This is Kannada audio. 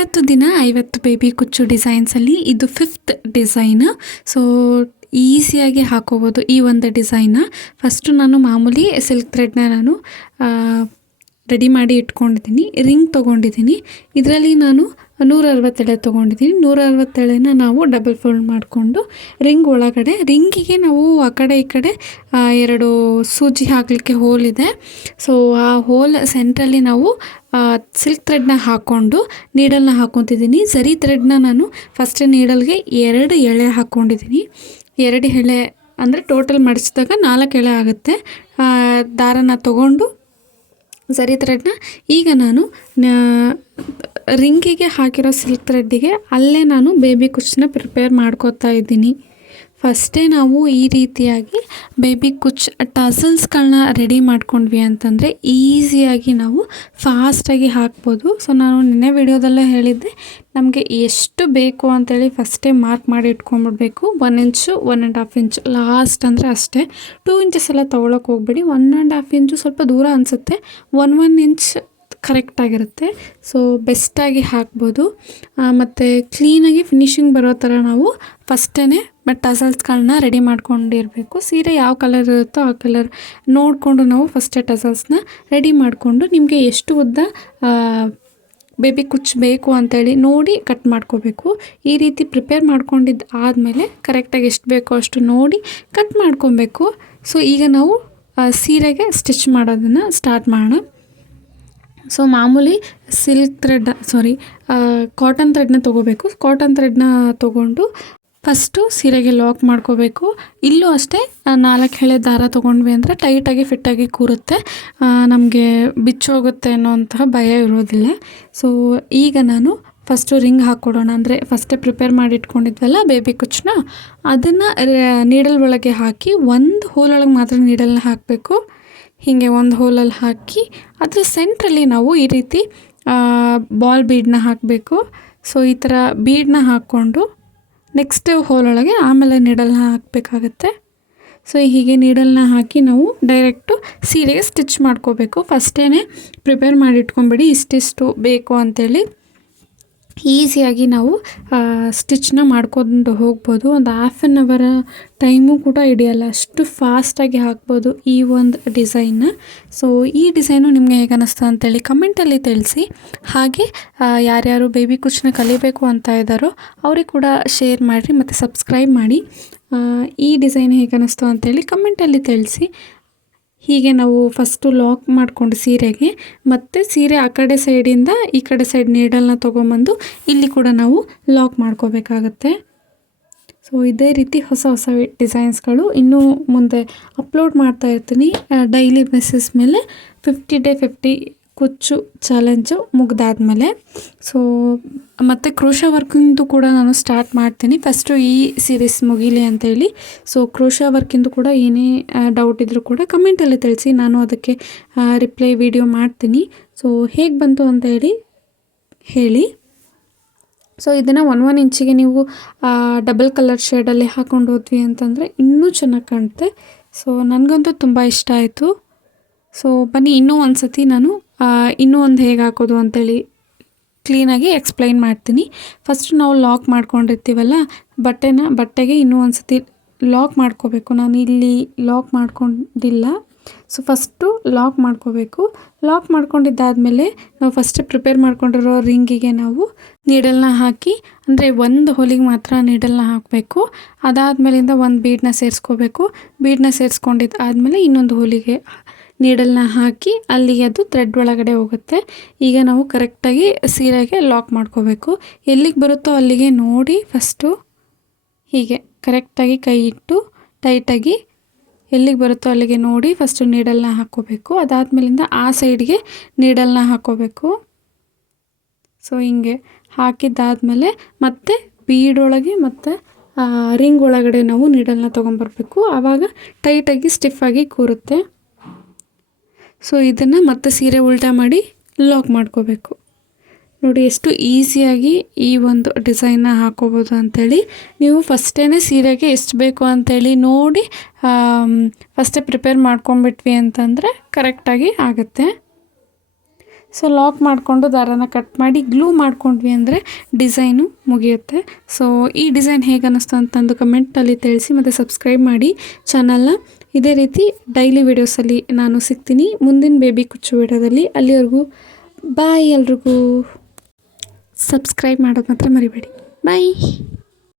50 ದಿನ 50 ಬೇಬಿ ಕುಚ್ಚು ಡಿಸೈನ್ಸಲ್ಲಿ ಇದು 5th ಡಿಸೈನ್. ಸೊ ಈಸಿಯಾಗಿ ಹಾಕೋಬೋದು ಈ ಒಂದು ಡಿಸೈನ್ನ. ಫಸ್ಟು ನಾನು ಮಾಮೂಲಿ ಸಿಲ್ಕ್ ಥ್ರೆಡ್ನ ನಾನು ರೆಡಿ ಮಾಡಿ ಇಟ್ಕೊಂಡಿದ್ದೀನಿ. ರಿಂಗ್ ತೊಗೊಂಡಿದ್ದೀನಿ. ಇದರಲ್ಲಿ ನಾನು 160 ಎಳೆ ತೊಗೊಂಡಿದ್ದೀನಿ. 160 ಎಳೆನ ನಾವು ಡಬಲ್ ಫೋಲ್ಡ್ ಮಾಡಿಕೊಂಡು ರಿಂಗ್ ಒಳಗಡೆ, ರಿಂಗಿಗೆ ನಾವು ಆ ಕಡೆ ಈ ಕಡೆ 2 ಸೂಜಿ ಹಾಕಲಿಕ್ಕೆ ಹೋಲ್ ಇದೆ. ಸೊ ಆ ಹೋಲ್ ಸೆಂಟ್ರಲ್ಲಿ ನಾವು ಸಿಲ್ಕ್ ಥ್ರೆಡ್ನ ಹಾಕ್ಕೊಂಡು ನೀಡಲ್ನ ಹಾಕ್ಕೊತಿದ್ದೀನಿ. ಝರಿ ಥ್ರೆಡ್ನ ನಾನು ಫಸ್ಟ್ ನೀಡಲ್ಗೆ 2 ಎಳೆ ಹಾಕ್ಕೊಂಡಿದ್ದೀನಿ. 2 ಎಳೆ ಅಂದರೆ ಟೋಟಲ್ ಮಡಿಸಿದಾಗ 4 ಎಳೆ ಆಗುತ್ತೆ. ದಾರನ ತೊಗೊಂಡು ಝರಿ ಥ್ರೆಡ್ನ ಈಗ ನಾನು ರಿಂಗಿಗೆ ಹಾಕಿರೋ ಸಿಲ್ಕ್ ಥ್ರೆಡ್ಡಿಗೆ ಅಲ್ಲೇ ನಾನು ಬೇಬಿ ಕುಚ್ಚನ್ನ ಪ್ರಿಪೇರ್ ಮಾಡ್ಕೋತಾ ಇದ್ದೀನಿ. ಫಸ್ಟೇ ನಾವು ಈ ರೀತಿಯಾಗಿ ಬೇಬಿ ಕುಚ್ ಟಸಲ್ಸ್ಗಳನ್ನ ರೆಡಿ ಮಾಡ್ಕೊಂಡ್ವಿ ಅಂತಂದರೆ ಈಸಿಯಾಗಿ ನಾವು ಫಾಸ್ಟಾಗಿ ಹಾಕ್ಬೋದು. ಸೊ ನಾನು ನಿನ್ನೆ ವಿಡಿಯೋದಲ್ಲೇ ಹೇಳಿದ್ದೆ, ನಮಗೆ ಎಷ್ಟು ಬೇಕು ಅಂತೇಳಿ ಫಸ್ಟೇ ಮಾರ್ಕ್ ಮಾಡಿ ಇಟ್ಕೊಂಡ್ಬಿಡ್ಬೇಕು. 1 ಇಂಚು 1.5 ಇಂಚ್ ಲಾಸ್ಟ್ ಅಂದರೆ ಅಷ್ಟೇ. 2 ಇಂಚಸ್ ಎಲ್ಲ ತೊಗೊಳಕ್ಕೆ ಹೋಗ್ಬೇಡಿ. 1.5 ಇಂಚು ಸ್ವಲ್ಪ ದೂರ ಅನಿಸುತ್ತೆ. 1 ಇಂಚ್ ಕರೆಕ್ಟಾಗಿರುತ್ತೆ. ಸೊ ಬೆಸ್ಟಾಗಿ ಹಾಕ್ಬೋದು. ಮತ್ತು ಕ್ಲೀನಾಗಿ ಫಿನಿಶಿಂಗ್ ಬರೋ ಥರ ನಾವು ಫಸ್ಟೇ ಟಸಲ್ಸ್ಗಳನ್ನ ರೆಡಿ ಮಾಡ್ಕೊಂಡಿರಬೇಕು. ಸೀರೆ ಯಾವ ಕಲರ್ ಇರುತ್ತೋ ಆ ಕಲರ್ ನೋಡಿಕೊಂಡು ನಾವು ಫಸ್ಟೇ ಟಸಲ್ಸ್ನ ರೆಡಿ ಮಾಡಿಕೊಂಡು ನಿಮಗೆ ಎಷ್ಟು ಉದ್ದ ಬೇಬಿ ಕುಚ್ಚು ಬೇಕು ಅಂತೇಳಿ ನೋಡಿ ಕಟ್ ಮಾಡ್ಕೋಬೇಕು. ಈ ರೀತಿ ಪ್ರಿಪೇರ್ ಮಾಡ್ಕೊಂಡಿದ್ದು ಆದಮೇಲೆ ಕರೆಕ್ಟಾಗಿ ಎಷ್ಟು ಬೇಕೋ ಅಷ್ಟು ನೋಡಿ ಕಟ್ ಮಾಡ್ಕೊಬೇಕು. ಸೊ ಈಗ ನಾವು ಸೀರೆಗೆ ಸ್ಟಿಚ್ ಮಾಡೋದನ್ನು ಸ್ಟಾರ್ಟ್ ಮಾಡೋಣ. ಸೊ ಮಾಮೂಲಿ ಕಾಟನ್ ಥ್ರೆಡ್ನ ತೊಗೋಬೇಕು. ಕಾಟನ್ ಥ್ರೆಡ್ನ ತೊಗೊಂಡು ಫಸ್ಟು ಸೀರೆಗೆ ಲಾಕ್ ಮಾಡ್ಕೋಬೇಕು. ಇಲ್ಲೂ ಅಷ್ಟೇ 4 ಎಳೆ ದಾರ ತೊಗೊಂಡ್ವಿ ಅಂದರೆ ಟೈಟಾಗಿ ಫಿಟ್ಟಾಗಿ ಕೂರುತ್ತೆ. ನಮಗೆ ಬಿಚ್ಚೋಗುತ್ತೆ ಅನ್ನೋಂತಹ ಭಯ ಇರೋದಿಲ್ಲ. ಸೊ ಈಗ ನಾನು ಫಸ್ಟು ರಿಂಗ್ ಹಾಕ್ಕೊಡೋಣ. ಅಂದರೆ ಫಸ್ಟೇ ಪ್ರಿಪೇರ್ ಮಾಡಿ ಇಟ್ಕೊಂಡಿದ್ವಲ್ಲ ಬೇಬಿ ಕುಚ್ಚನ್ನ, ಅದನ್ನು ನೀಡಲ್ ಒಳಗೆ ಹಾಕಿ ಒಂದು ಹೋಲೊಳಗೆ ಮಾತ್ರ ನೀಡಲ್ನ ಹಾಕಬೇಕು. ಹೀಗೆ ಒಂದು ಹೋಲಲ್ಲಿ ಹಾಕಿ ಅದ್ರ ಸೆಂಟ್ರಲ್ಲಿ ನಾವು ಈ ರೀತಿ ಬಾಲ್ ಬೀಡನ್ನ ಹಾಕಬೇಕು. ಸೊ ಈ ಥರ ಬೀಡನ್ನ ಹಾಕ್ಕೊಂಡು ನೆಕ್ಸ್ಟ್ ಹೋಲೊಳಗೆ ಆಮೇಲೆ ನೀಡಲ್ನ ಹಾಕಬೇಕಾಗತ್ತೆ. ಸೊ ಹೀಗೆ ನೀಡಲ್ನ ಹಾಕಿ ನಾವು ಡೈರೆಕ್ಟು ಸೀರೆಗೆ ಸ್ಟಿಚ್ ಮಾಡ್ಕೋಬೇಕು. ಫಸ್ಟೇ ಪ್ರಿಪೇರ್ ಮಾಡಿ ಇಟ್ಕೊಂಬಿಡಿ ಇಷ್ಟಿಷ್ಟು ಬೇಕು ಅಂಥೇಳಿ. ಈಸಿಯಾಗಿ ನಾವು ಸ್ಟಿಚ್ನ ಮಾಡ್ಕೊಂಡು ಹೋಗ್ಬೋದು. ಒಂದು 1/2 ಅವರ್ ಟೈಮು ಕೂಡ ಹಿಡಿಯಲ್ಲ, ಅಷ್ಟು ಫಾಸ್ಟಾಗಿ ಹಾಕ್ಬೋದು ಈ ಒಂದು ಡಿಸೈನ್ನ. ಸೊ ಈ ಡಿಸೈನು ನಿಮಗೆ ಹೇಗೆ ಅನ್ನಿಸ್ತು ಅಂತೇಳಿ ಕಮೆಂಟಲ್ಲಿ ತಿಳಿಸಿ. ಹಾಗೆ ಯಾರ್ಯಾರು ಬೇಬಿ ಕುಚ್ಚನ್ನ ಕಲಿಬೇಕು ಅಂತ ಇದ್ದಾರೋ ಅವ್ರಿಗೆ ಕೂಡ ಶೇರ್ ಮಾಡಿರಿ ಮತ್ತು ಸಬ್ಸ್ಕ್ರೈಬ್ ಮಾಡಿ. ಈ ಡಿಸೈನ್ ಹೇಗೆ ಅನ್ನಿಸ್ತು ಅಂತೇಳಿ ಕಮೆಂಟಲ್ಲಿ ತಿಳಿಸಿ. ಹೀಗೆ ನಾವು ಫಸ್ಟು ಲಾಕ್ ಮಾಡಿಕೊಂಡು ಸೀರೆಗೆ, ಮತ್ತು ಸೀರೆ ಆ ಕಡೆ ಸೈಡಿಂದ ಈ ಕಡೆ ಸೈಡ್ ನೀಡಲ್ನ ತೊಗೊಂಬಂದು ಇಲ್ಲಿ ಕೂಡ ನಾವು ಲಾಕ್ ಮಾಡ್ಕೋಬೇಕಾಗತ್ತೆ. ಸೊ ಇದೇ ರೀತಿ ಹೊಸ ಹೊಸ ಡಿಸೈನ್ಸ್ಗಳು ಇನ್ನೂ ಮುಂದೆ ಅಪ್ಲೋಡ್ ಮಾಡ್ತಾ ಇರ್ತೀನಿ. ಡೈಲಿ ಬೇಸಿಸ್ ಮೇಲೆ 50 ಡೇ 50 ಕುಚ್ಚು ಚಾಲೆಂಜು ಮುಗ್ದಾದ್ಮೇಲೆ. ಸೊ ಮತ್ತು ಕ್ರೋಶಾ ವರ್ಕಿಂದು ಕೂಡ ನಾನು ಸ್ಟಾರ್ಟ್ ಮಾಡ್ತೀನಿ. ಫಸ್ಟು ಈ ಸೀರೀಸ್ ಮುಗೀಲಿ ಅಂತೇಳಿ. ಸೊ ಕ್ರೋಶಾ ವರ್ಕಿಂದು ಕೂಡ ಏನೇ ಡೌಟ್ ಇದ್ದರೂ ಕೂಡ ಕಮೆಂಟಲ್ಲಿ ತಿಳಿಸಿ, ನಾನು ಅದಕ್ಕೆ ರಿಪ್ಲೈ ವಿಡಿಯೋ ಮಾಡ್ತೀನಿ. ಸೊ ಹೇಗೆ ಬಂತು ಅಂತ ಹೇಳಿ. ಸೊ ಇದನ್ನು 1 ಇಂಚಿಗೆ ನೀವು ಡಬಲ್ ಕಲರ್ ಶೇಡಲ್ಲಿ ಹಾಕ್ಕೊಂಡು ಹೋದ್ವಿ ಅಂತಂದರೆ ಇನ್ನೂ ಚೆನ್ನಾಗಿ ಕಾಣುತ್ತೆ. ಸೊ ನನಗಂತೂ ತುಂಬ ಇಷ್ಟ ಆಯಿತು. ಸೊ ಬನ್ನಿ ಇನ್ನೂ ಒಂದು ಸತಿ ನಾನು ಇನ್ನೂ ಒಂದು ಹೇಗೆ ಹಾಕೋದು ಅಂತೇಳಿ ಕ್ಲೀನಾಗಿ ಎಕ್ಸ್ಪ್ಲೈನ್ ಮಾಡ್ತೀನಿ. ಫಸ್ಟ್ ನಾವು ಲಾಕ್ ಮಾಡ್ಕೊಂಡಿರ್ತೀವಲ್ಲ ಬಟ್ಟೆಗೆ ಇನ್ನೂ ಒಂದು ಸತಿ ಲಾಕ್ ಮಾಡ್ಕೋಬೇಕು. ನಾನು ಇಲ್ಲಿ ಲಾಕ್ ಮಾಡ್ಕೊಂಡಿಲ್ಲ. ಸೊ ಫಸ್ಟು ಲಾಕ್ ಮಾಡ್ಕೋಬೇಕು. ಲಾಕ್ ಮಾಡ್ಕೊಂಡಿದ್ದಾದಮೇಲೆ ನಾವು ಫಸ್ಟ್ ಪ್ರಿಪೇರ್ ಮಾಡ್ಕೊಂಡಿರೋ ರಿಂಗಿಗೆ ನಾವು ನೀಡಲ್ನ ಹಾಕಿ, ಅಂದರೆ ಒಂದು ಹೋಲಿಗೆ ಮಾತ್ರ ನೀಡಲ್ನ ಹಾಕಬೇಕು. ಅದಾದಮೇಲಿಂದ ಒಂದು ಬೀಡನ್ನ ಸೇರಿಸ್ಕೋಬೇಕು. ಬೀಡನ್ನ ಸೇರಿಸ್ಕೊಂಡಿದ್ದಾದಮೇಲೆ ಇನ್ನೊಂದು ಹೋಲಿಗೆ ನೀಡಲ್ನ ಹಾಕಿ ಅಲ್ಲಿಗೆ ಅದು ಥ್ರೆಡ್ ಒಳಗಡೆ ಹೋಗುತ್ತೆ. ಈಗ ನಾವು ಕರೆಕ್ಟಾಗಿ ಸೀರೆಗೆ ಲಾಕ್ ಮಾಡ್ಕೋಬೇಕು. ಎಲ್ಲಿಗೆ ಬರುತ್ತೋ ಅಲ್ಲಿಗೆ ನೋಡಿ ಫಸ್ಟು ಹೀಗೆ ಕರೆಕ್ಟಾಗಿ ಕೈ ಇಟ್ಟು ಟೈಟಾಗಿ ಎಲ್ಲಿಗೆ ಬರುತ್ತೋ ಅಲ್ಲಿಗೆ ನೋಡಿ ಫಸ್ಟು ನೀಡಲ್ನ ಹಾಕ್ಕೋಬೇಕು. ಅದಾದಮೇಲಿಂದ ಆ ಸೈಡ್ಗೆ ನೀಡಲ್ನ ಹಾಕ್ಕೋಬೇಕು. ಸೊ ಹಿಂಗೆ ಹಾಕಿದ್ದಾದಮೇಲೆ ಮತ್ತೆ ಬೀಡೊಳಗೆ ಮತ್ತು ರಿಂಗ್ ಒಳಗಡೆ ನಾವು ನೀಡಲ್ನ ತೊಗೊಂಬರ್ಬೇಕು. ಆವಾಗ ಟೈಟಾಗಿ ಸ್ಟಿಫಾಗಿ ಕೂರುತ್ತೆ. ಸೊ ಇದನ್ನು ಮತ್ತೆ ಸೀರೆ ಉಲ್ಟಾ ಮಾಡಿ ಲಾಕ್ ಮಾಡ್ಕೋಬೇಕು. ನೋಡಿ ಎಷ್ಟು ಈಸಿಯಾಗಿ ಈ ಒಂದು ಡಿಸೈನ್ನ ಹಾಕೋಬೋದು ಅಂಥೇಳಿ. ನೀವು ಫಸ್ಟೇ ಸೀರೆಗೆ ಎಷ್ಟು ಬೇಕು ಅಂಥೇಳಿ ನೋಡಿ ಫಸ್ಟೇ ಪ್ರಿಪೇರ್ ಮಾಡ್ಕೊಂಬಿಟ್ವಿ ಅಂತಂದರೆ ಕರೆಕ್ಟಾಗಿ ಆಗುತ್ತೆ. ಸೊ ಲಾಕ್ ಮಾಡಿಕೊಂಡು ದಾರಾನ ಕಟ್ ಮಾಡಿ ಗ್ಲೂ ಮಾಡ್ಕೊಂಡ್ವಿ ಅಂದರೆ ಡಿಸೈನು ಮುಗಿಯುತ್ತೆ. ಸೊ ಈ ಡಿಸೈನ್ ಹೇಗೆ ಅನ್ನಿಸ್ತು ಅಂತಂದು ಕಮೆಂಟಲ್ಲಿ ತಿಳಿಸಿ ಮತ್ತು ಸಬ್ಸ್ಕ್ರೈಬ್ ಮಾಡಿ ಚಾನಲ್ನ. ಇದೇ ರೀತಿ ಡೈಲಿ ವೀಡಿಯೋಸಲ್ಲಿ ನಾನು ಸಿಗ್ತೀನಿ ಮುಂದಿನ ಬೇಬಿ ಕುಚ್ಚು ವಿಡಿಯೋದಲ್ಲಿ. ಅಲ್ಲಿವರೆಗೂ ಬಾಯ್. ಎಲ್ರಿಗೂ ಸಬ್ಸ್ಕ್ರೈಬ್ ಮಾಡೋದು ಮಾತ್ರ ಮರಿಬೇಡಿ. ಬಾಯ್.